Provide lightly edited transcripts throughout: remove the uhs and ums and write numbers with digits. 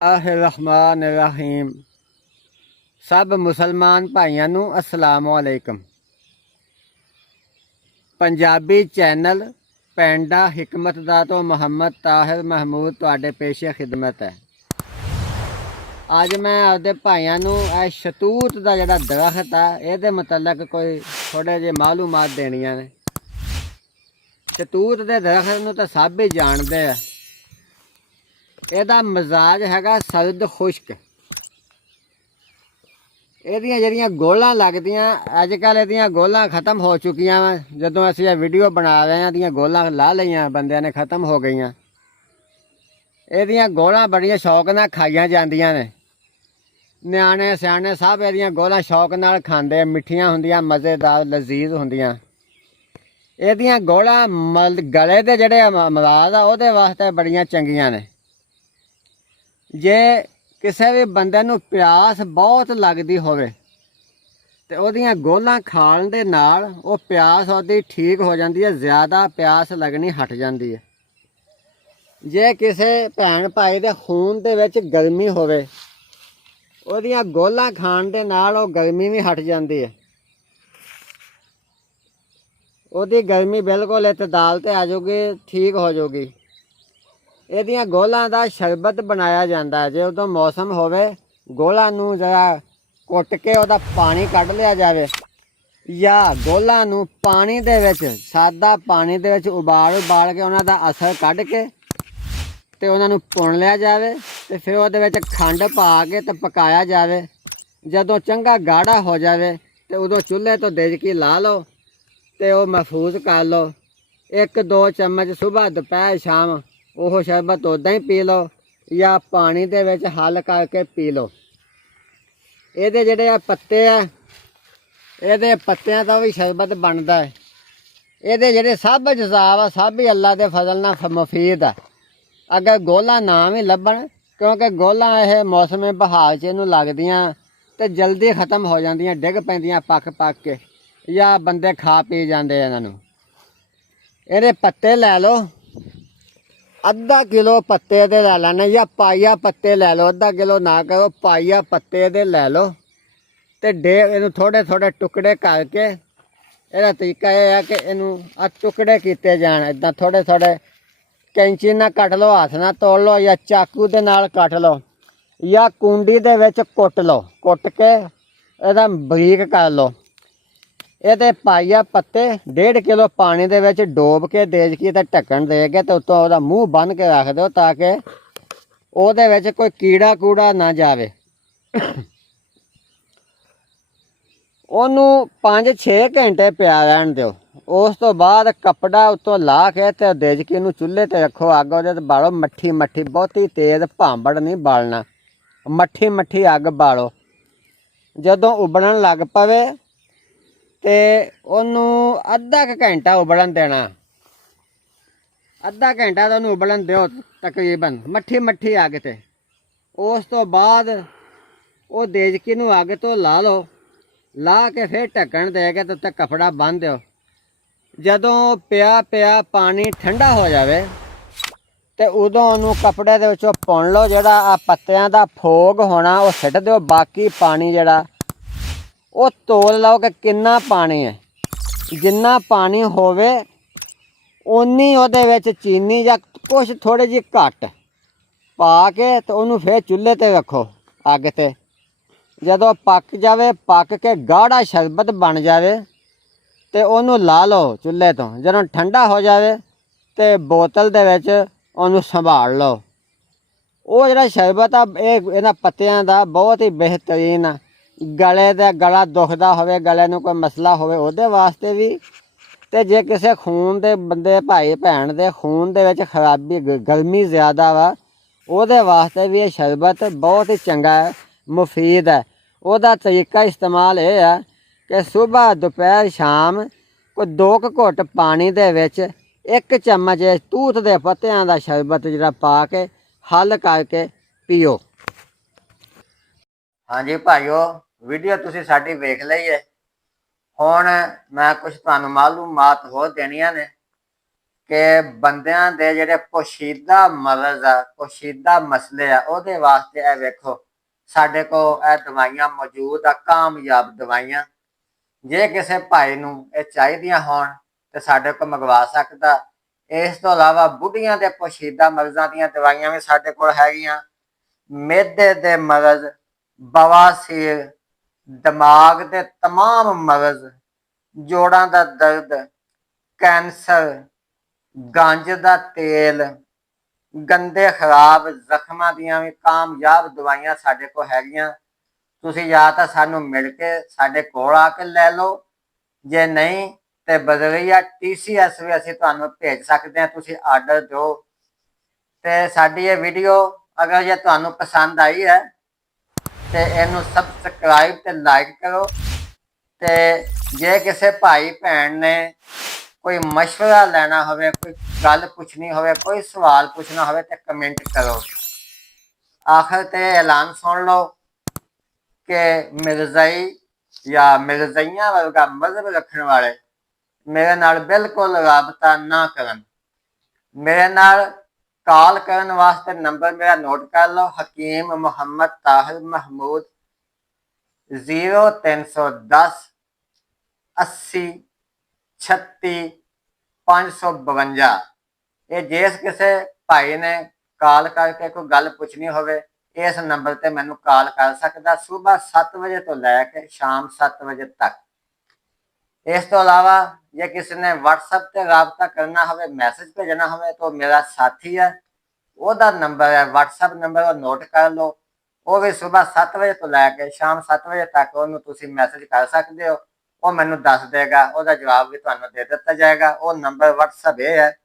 रहमान रहीम। सब मुसलमान भाइयों नू अस्सलाम वालेकुम। पंजाबी चैनल पेंडा हिकमत दा तो मुहम्मद ताहिर महमूद तुहाडे पेशे खिदमत है। अज मैं आपदे भाइयों नू शतूत दा जिहड़ा दरख्त है इहदे मुतलक कोई थोड़े जे मालूमात देनियां ने। शतूत दे दरख्त नू तो सब ही जानते हैं। ਇਹਦਾ ਮਜ਼ਾਜ ਹੈਗਾ ਸਰਦ ਖੁਸ਼ਕ। ਇਹਦੀਆਂ ਜਿਹੜੀਆਂ ਗੋਲਾਂ ਲੱਗਦੀਆਂ ਅੱਜ ਕੱਲ੍ਹ ਇਹਦੀਆਂ ਗੋਲਾਂ ख़त्म ਹੋ ਚੁੱਕੀਆਂ ਵਾ। ਜਦੋਂ ਅਸੀਂ ਇਹ ਵੀਡੀਓ ਬਣਾ ਰਹੇ ਹਾਂ ਇਹਦੀਆਂ ਗੋਲਾਂ ਲਾ ਲਈਆਂ ਬੰਦਿਆਂ ਨੇ, ख़त्म ਹੋ ਗਈਆਂ। ਇਹਦੀਆਂ ਗੋਲਾਂ ਬੜੀਆਂ ਸ਼ੌਕ ਨਾਲ ਖਾਈਆਂ ਜਾਂਦੀਆਂ ਨੇ। ਨਿਆਣੇ ਸਿਆਣੇ ਸਭ ਇਹਦੀਆਂ ਗੋਲਾਂ ਸ਼ੌਕ ਨਾਲ ਖਾਂਦੇ। ਮਿੱਠੀਆਂ ਹੁੰਦੀਆਂ, ਮਜ਼ੇਦਾਰ ਲਜ਼ੀਜ਼ ਹੁੰਦੀਆਂ। ਇਹਦੀਆਂ ਗੋਲਾਂ ਗਲੇ ਦੇ ਜਿਹੜੇ ਅਮਰਾਜ਼ ਆ ਉਹਦੇ ਵਾਸਤੇ ਬੜੀਆਂ ਚੰਗੀਆਂ ਨੇ। जे किसी भी बंदे नूं प्यास बहुत लगती होवे ते ओहदियां गोलां खाण दे नाल वो प्यास ओहदी ठीक हो जाती है, ज़्यादा प्यास लगनी हट जाती है। जे किसी भैन भाई दे खून दे विच गर्मी होवे ओहदियां गोलां खाण दे नाल वो गर्मी भी हट जाती है। ओहदी गर्मी बिल्कुल इतदाल ते आ जाऊगी, ठीक हो जाऊगी। ਇਹਦੀਆਂ ਗੋਲਾਂ ਦਾ ਸ਼ਰਬਤ ਬਣਾਇਆ ਜਾਂਦਾ ਹੈ। ਜੇ ਉਦੋਂ ਮੌਸਮ ਹੋਵੇ ਗੋਲਾਂ ਨੂੰ ਜਰਾ ਕੁੱਟ ਕੇ ਉਹਦਾ ਪਾਣੀ ਕੱਢ ਲਿਆ ਜਾਵੇ, ਜਾਂ ਗੋਲਾਂ ਨੂੰ ਪਾਣੀ ਦੇ ਵਿੱਚ, ਸਾਦਾ ਪਾਣੀ ਦੇ ਵਿੱਚ ਉਬਾਲ ਕੇ ਉਹਨਾਂ ਦਾ ਅਸਰ ਕੱਢ ਕੇ ਤੇ ਉਹਨਾਂ ਨੂੰ ਪੁਣ ਲਿਆ ਜਾਵੇ ਤੇ ਫਿਰ ਉਹਦੇ ਵਿੱਚ ਖੰਡ ਪਾ ਕੇ ਤੇ ਪਕਾਇਆ ਜਾਵੇ। ਜਦੋਂ ਚੰਗਾ ਗਾੜਾ ਹੋ ਜਾਵੇ ਤੇ ਉਦੋਂ ਚੁੱਲ੍ਹੇ ਤੋਂ ਦੇਜਕੀ ਲਾ ਲਓ ਤੇ ਉਹ ਮਹਿਫੂਜ਼ ਕਰ ਲਓ। 1-2 ਚਮਚ ਸੁਬਾਹ ਦੁਪਹਿਰ ਸ਼ਾਮ ਉਹ ਸ਼ਰਬਤ ਉੱਦਾਂ ਹੀ ਪੀ ਲਓ ਜਾਂ ਪਾਣੀ ਦੇ ਵਿੱਚ ਹੱਲ ਕਰਕੇ ਪੀ ਲਓ। ਇਹਦੇ ਜਿਹੜੇ ਆ ਪੱਤੇ ਆ, ਇਹਦੇ ਪੱਤਿਆਂ ਦਾ ਵੀ ਸ਼ਰਬਤ ਬਣਦਾ ਹੈ। ਇਹਦੇ ਜਿਹੜੇ ਸਭ ਅਜਜ਼ਾਬ ਆ ਸਭ ਹੀ ਅੱਲਾ ਦੇ ਫਜ਼ਲ ਨਾਲ ਮੁਫੀਦ ਆ। ਅਗਰ ਗੋਲਾਂ ਨਾ ਵੀ ਲੱਭਣ, ਕਿਉਂਕਿ ਗੋਲਾਂ ਇਹ ਮੌਸਮ ਬਹਾਰ 'ਚ ਇਹਨੂੰ ਲੱਗਦੀਆਂ ਤੇ ਜਲਦੀ ख़त्म ਹੋ ਜਾਂਦੀਆਂ, ਡਿੱਗ ਪੈਂਦੀਆਂ ਪੱਕ ਕੇ, ਜਾਂ ਬੰਦੇ ਖਾ ਪੀ ਜਾਂਦੇ ਇਹਨਾਂ ਨੂੰ। ਇਹਦੇ ਪੱਤੇ ਲੈ ਲਓ, ਅੱਧਾ ਕਿਲੋ ਪੱਤੇ ਦੇ ਲੈ ਲੈਣੇ ਜਾਂ ਪਾਈਆ ਪੱਤੇ ਲੈ ਲਓ। ਅੱਧਾ ਕਿਲੋ ਨਾ ਕਰੋ, ਪਾਈਆ ਪੱਤੇ ਦੇ ਲੈ ਲਓ ਤੇ ਇਹਨੂੰ ਥੋੜ੍ਹੇ ਥੋੜ੍ਹੇ ਟੁਕੜੇ ਕਰਕੇ। ਇਹਦਾ ਤਰੀਕਾ ਇਹ ਹੈ ਕਿ ਇਹਨੂੰ ਆ ਟੁਕੜੇ ਕੀਤੇ ਜਾਣ, ਇੱਦਾਂ ਥੋੜ੍ਹੇ ਥੋੜ੍ਹੇ। ਕੈਂਚੀ ਨਾਲ ਕੱਟ ਲਓ, ਹੱਥ ਨਾਲ ਤੋੜ ਲਓ ਜਾਂ ਚਾਕੂ ਦੇ ਨਾਲ ਕੱਟ ਲਓ ਜਾਂ ਕੁੰਡੀ ਦੇ ਵਿੱਚ ਕੁੱਟ ਲਓ। ਕੁੱਟ ਕੇ ਇਹਦਾ ਬਰੀਕ ਕਰ ਲਓ। ਇਹਦੇ ਪਾਈਆ ਪੱਤੇ 1.5 ਕਿਲੋ ਪਾਣੀ ਦੇ ਵਿੱਚ ਡੋਬ ਕੇ ਦੇਜਕੀ ਤੇ ਢੱਕਣ ਦੇ ਕੇ ਤੇ ਉੱਤੋਂ ਉਹਦਾ ਮੂੰਹ ਬੰਨ੍ਹ ਕੇ ਰੱਖ ਦਿਓ ਤਾਂ ਕਿ ਉਹਦੇ ਵਿੱਚ ਕੋਈ ਕੀੜਾ ਕੂੜਾ ਨਾ ਜਾਵੇ। ਉਹਨੂੰ 5-6 ਘੰਟੇ ਪਿਆ ਰਹਿਣ ਦਿਓ। ਉਸ ਤੋਂ ਬਾਅਦ ਕੱਪੜਾ ਉੱਤੋਂ ਲਾ ਕੇ ਤੇ ਦੇਜਕੀ ਨੂੰ ਚੁੱਲ੍ਹੇ ਤੇ ਰੱਖੋ, ਅੱਗ ਉਹਦੇ ਤੇ ਬਾਲੋ ਮੱਠੀ, ਬਹੁਤੀ ਤੇਜ਼ ਭਾਂਬੜ ਨਹੀਂ ਬਾਲਣਾ, ਮੱਠੀ ਅੱਗ ਬਾਲੋ। ਜਦੋਂ ਉਬਲਣ ਲੱਗ ਪਵੇ ਤੇ ਉਹਨੂੰ ਅੱਧਾ ਕੁ ਘੰਟਾ ਉਬਲਣ ਦੇਣਾ। ਅੱਧਾ ਘੰਟਾ ਤਾਂ ਉਹਨੂੰ ਉਬਲਣ ਦਿਓ ਤਕਰੀਬਨ ਮੱਠੀ ਅੱਗ ਤੇ। ਉਸ ਤੋਂ ਬਾਅਦ ਉਹ ਦੇਜਕੀ ਨੂੰ ਅੱਗ ਤੋਂ ਲਾ ਲਓ, ਲਾ ਕੇ ਫਿਰ ਢੱਕਣ ਦੇ ਕੇ ਤੇ ਉੱਤੇ ਕੱਪੜਾ ਬੰਨ੍ਹ ਦਿਓ। ਜਦੋਂ ਪਿਆ ਪਾਣੀ ਠੰਡਾ ਹੋ ਜਾਵੇ ਤੇ ਉਦੋਂ ਉਹਨੂੰ ਕੱਪੜੇ ਦੇ ਵਿੱਚੋਂ ਪੁਣ ਲਓ। ਜਿਹੜਾ ਆ ਪੱਤਿਆਂ ਦਾ ਫੋਗ ਹੋਣਾ ਉਹ ਸਿੱਟ ਦਿਓ। ਬਾਕੀ ਪਾਣੀ ਜਿਹੜਾ ਉਹ ਤੋਲ ਲਓ ਕਿ ਕਿੰਨਾ ਪਾਣੀ ਹੈ। ਜਿੰਨਾ ਪਾਣੀ ਹੋਵੇ ਓਨੀ ਉਹਦੇ ਵਿੱਚ ਚੀਨੀ ਜਾਂ ਕੁਛ ਥੋੜ੍ਹੀ ਜਿਹੀ ਘੱਟ ਪਾ ਕੇ ਤੇ ਉਹਨੂੰ ਫਿਰ ਚੁੱਲ੍ਹੇ 'ਤੇ ਰੱਖੋ ਅੱਗ 'ਤੇ। ਜਦੋਂ ਪੱਕ ਜਾਵੇ, ਪੱਕ ਕੇ ਗਾੜਾ ਸ਼ਰਬਤ ਬਣ ਜਾਵੇ ਤੇ ਉਹਨੂੰ ਲਾ ਲਓ ਚੁੱਲ੍ਹੇ ਤੋਂ। ਜਦੋਂ ਠੰਡਾ ਹੋ ਜਾਵੇ ਤੇ ਬੋਤਲ ਦੇ ਵਿੱਚ ਉਹਨੂੰ ਸੰਭਾਲ ਲਓ। ਉਹ ਜਿਹੜਾ ਸ਼ਰਬਤ ਆ ਇਹਨਾਂ ਪੱਤਿਆਂ ਦਾ ਬਹੁਤ ਹੀ ਬਿਹਤਰੀਨ ਆ। ਗਲਾ ਦੁਖਦਾ ਹੋਵੇ, ਗਲੇ ਨੂੰ ਕੋਈ ਮਸਲਾ ਹੋਵੇ ਉਹਦੇ ਵਾਸਤੇ ਵੀ, ਤੇ ਜੇ ਕਿਸੇ ਖੂਨ ਦੇ ਬੰਦੇ ਭਾਈ ਭੈਣ ਦੇ ਖੂਨ ਦੇ ਵਿੱਚ ਖਰਾਬੀ, ਗਰਮੀ ਜ਼ਿਆਦਾ ਵਾ, ਉਹਦੇ ਵਾਸਤੇ ਵੀ ਇਹ ਸ਼ਰਬਤ ਬਹੁਤ ਹੀ ਚੰਗਾ ਹੈ, ਮੁਫੀਦ ਹੈ। ਉਹਦਾ ਤਰੀਕਾ ਇਸਤੇਮਾਲ ਇਹ ਹੈ ਕਿ ਸੁਬਾਹ ਦੁਪਹਿਰ ਸ਼ਾਮ ਕੋਈ 2 ਘੁੱਟ ਪਾਣੀ ਦੇ ਵਿੱਚ 1 ਚਮਚ ਤੂਤ ਦੇ ਪੱਤਿਆਂ ਦਾ ਸ਼ਰਬਤ ਜਿਹੜਾ ਪਾ ਕੇ ਹੱਲ ਕਰਕੇ ਪੀਓ। ਹਾਂਜੀ ਭਾਈਓ, ਵੀਡੀਓ ਤੁਸੀਂ ਸਾਡੀ ਵੇਖ ਲਈ ਹੈ। ਹੁਣ ਮੈਂ ਕੁਛ ਤੁਹਾਨੂੰ ਮਾਲੂਮਾਤ ਹੋਰ ਦੇਣੀਆਂ ਨੇ ਕਿ ਬੰਦਿਆਂ ਦੇ ਜਿਹੜੇ ਪੋਸ਼ੀਦਾ ਮਰਜ਼ ਆ, ਪੋਸ਼ੀਦਾ ਮਸਲੇ ਆ, ਉਹਦੇ ਵਾਸਤੇ ਇਹ ਵੇਖੋ ਸਾਡੇ ਕੋਲ ਇਹ ਦਵਾਈਆਂ ਮੌਜੂਦ ਆ, ਕਾਮਯਾਬ ਦਵਾਈਆਂ। ਜੇ ਕਿਸੇ ਭਾਈ ਨੂੰ ਇਹ ਚਾਹੀਦੀਆਂ ਹੋਣ ਤੇ ਸਾਡੇ ਕੋਲ ਮੰਗਵਾ ਸਕਦਾ। ਇਸ ਤੋਂ ਇਲਾਵਾ ਬੁੱਢੀਆਂ ਦੇ ਪੋਸ਼ੀਦਾ ਮਰਜ਼ਾਂ ਦੀਆਂ ਦਵਾਈਆਂ ਵੀ ਸਾਡੇ ਕੋਲ ਹੈਗੀਆਂ। ਮਿਹਦੇ ਦੇ ਮਰਜ਼, ਬਵਾਸੀਰ, ਦਿਮਾਗ ਦੇ ਤਮਾਮ ਮਰਜ਼, ਜੋੜਾਂ ਦਾ ਦਰਦ, ਕੈਂਸਰ, ਗੰਜ ਦਾ ਤੇਲ, ਗੰਦੇ ਖਰਾਬ ਜ਼ਖਮਾਂ ਦੀਆਂ ਵੀ ਕਾਮਯਾਬ ਦਵਾਈਆਂ ਸਾਡੇ ਕੋਲ ਹੈਗੀਆਂ। ਤੁਸੀਂ ਜਾਂ ਤਾਂ ਸਾਨੂੰ ਮਿਲ ਕੇ ਸਾਡੇ ਕੋਲ ਆ ਕੇ ਲੈ ਲਓ, ਜੇ ਨਹੀਂ ਤੇ ਬਦਲੀਆ TCS ਵੀ ਅਸੀਂ ਤੁਹਾਨੂੰ ਭੇਜ ਸਕਦੇ ਹਾਂ। ਤੁਸੀਂ ਆਰਡਰ ਦਿਓ। ਤੇ ਸਾਡੀ ਇਹ ਵੀਡੀਓ ਅਗਰ ਜੇ ਤੁਹਾਨੂੰ ਪਸੰਦ ਆਈ ਹੈ ਤੇ ਇਹਨੂੰ ਸਬਸਕ੍ਰਾਈਬ ਤੇ ਲਾਈਕ ਕਰੋ। ਤੇ ਜੇ ਕਿਸੇ ਭਾਈ ਭੈਣ ਨੇ ਕੋਈ ਮਸ਼ਵਰਾ ਲੈਣਾ ਹੋਵੇ, ਕੋਈ ਗੱਲ ਪੁੱਛਣੀ ਹੋਵੇ, ਕੋਈ ਸਵਾਲ ਪੁੱਛਣਾ ਹੋਵੇ ਤੇ ਕਮੈਂਟ ਕਰੋ। ਆਖਰ ਤੇ ਐਲਾਨ ਸੁਣ ਲਓ ਕਿ ਮਿਰਜ਼ਾਈ ਜਾਂ ਮਿਰਜ਼ਾਈਆਂ ਵਰਗਾ ਮਜ਼ਹਬ ਰੱਖਣ ਵਾਲੇ ਮੇਰੇ ਨਾਲ ਬਿਲਕੁਲ ਰਾਬਤਾ ਨਾ ਕਰਨ। ਮੇਰੇ ਨਾਲ ਕਾਲ ਕਰਨ ਵਾਸਤੇ ਨੰਬਰ ਮੇਰਾ ਨੋਟ ਕਰ ਲਓ, ਹਕੀਮ ਮੁਹੰਮਦ ਤਾਹਿਰ ਮਹਿਮੂਦ, 0310 80 36 552। ਇਹ ਜਿਸ ਕਿਸੇ ਭਾਈ ਨੇ ਕਾਲ ਕਰਕੇ ਕੋਈ ਗੱਲ ਪੁੱਛਣੀ ਹੋਵੇ ਇਸ ਨੰਬਰ ਤੇ ਮੈਨੂੰ ਕਾਲ ਕਰ ਸਕਦਾ, ਸੁਬਾਹ 7 ਵਜੇ ਤੋਂ ਲੈ ਕੇ ਸ਼ਾਮ 7 ਵਜੇ ਤੱਕ। ਇਸ ਤੋਂ ਇਲਾਵਾ ਜੇ ਕਿਸੇ ਨੇ WhatsApp ਤੇ ਰਾਬਤਾ ਕਰਨਾ ਹੋਵੇ, ਮੈਸੇਜ ਭੇਜਣਾ ਹੋਵੇ ਤਾਂ ਮੇਰਾ ਸਾਥੀ ਹੈ, ਉਹਦਾ ਨੰਬਰ ਹੈ, WhatsApp ਨੰਬਰ ਉਹ ਨੋਟ ਕਰ ਲਓ। ਉਹ ਵੀ ਸੁਬਾਹ 7 ਵਜੇ ਤੋਂ ਲੈ ਕੇ ਸ਼ਾਮ 7 ਵਜੇ ਤੱਕ ਉਹਨੂੰ ਤੁਸੀਂ ਮੈਸੇਜ ਕਰ ਸਕਦੇ ਹੋ। ਉਹ ਮੈਨੂੰ ਦੱਸ ਦੇਗਾ, ਉਹਦਾ ਜਵਾਬ ਵੀ ਤੁਹਾਨੂੰ ਦੇ ਦਿੱਤਾ ਜਾਏਗਾ। ਉਹ ਨੰਬਰ WhatsApp ਇਹ ਹੈ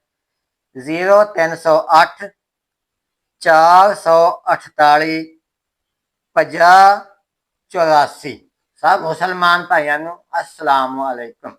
0308 448 50 84। ਸਭ ਮੁਸਲਮਾਨ ਭਾਈਆਂ ਨੂੰ अस्सलाम वालेकुम।